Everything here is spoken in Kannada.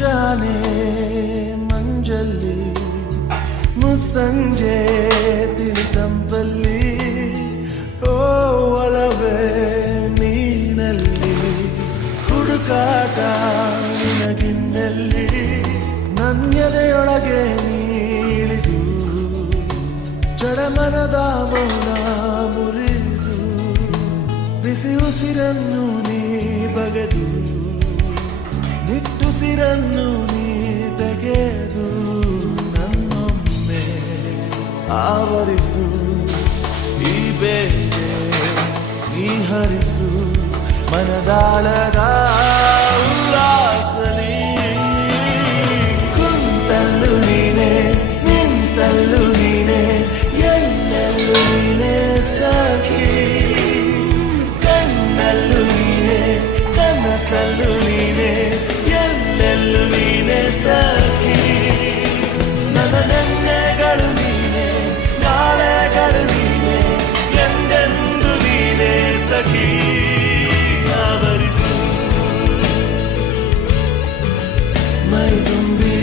ಮುಂಜಾನೆ ಮಂಜಲ್ಲಿ ಮುಸ್ಸಂಜೆ ತಿಳಿತಂಪಲ್ಲಿ ಓ ಒಲವೇ ನೀನಲ್ಲಿ ಹುಡುಕಾಟ ನಿನಗಿನ್ನಲ್ಲಿ ನನ್ಯದೆಯೊಳಗೆ ನೀಳಿದು ಜಡಮನದ ಮೌನ ಮುರಿದು ಬಿಸಿ ಉಸಿರನ್ನು ನೀ ಬಗೆದು ನಿಟ್ಟುಸಿರನ್ನು ನೀ ತೆಗೆದು ನನ್ನೊಮ್ಮೆ ಆವರಿಸು ಈ ಬೇಗೆ ನೀ ಹರಿಸು ಮನದಾಳದ ಉಲ್ಲಾಸಲಿ ಕುಂತಲ್ಲು ನೀನೆ ನಿಂತಲ್ಲು ನೀನೆ ಎಲ್ಲೆಲ್ಲೂ ನೀನೆ ಸಖಿ ಕಣ್ಣಲ್ಲೂ ನೀನೆ ಕನಸಲ್ಲೂ ನೀನೆ ಎಲ್ಲೆಲ್ಲೂ ನೀನೆ ಸಖಿ ನನ್ನ ನೆನ್ನೆಗಳು ನೀನೆ ನಾಳೆಗಳು ನೀನೆ ಎಂದೆಂದು ನೀನೆ ಸಖಿ ಆವರಿಸು ಮೈದುಂಬಿ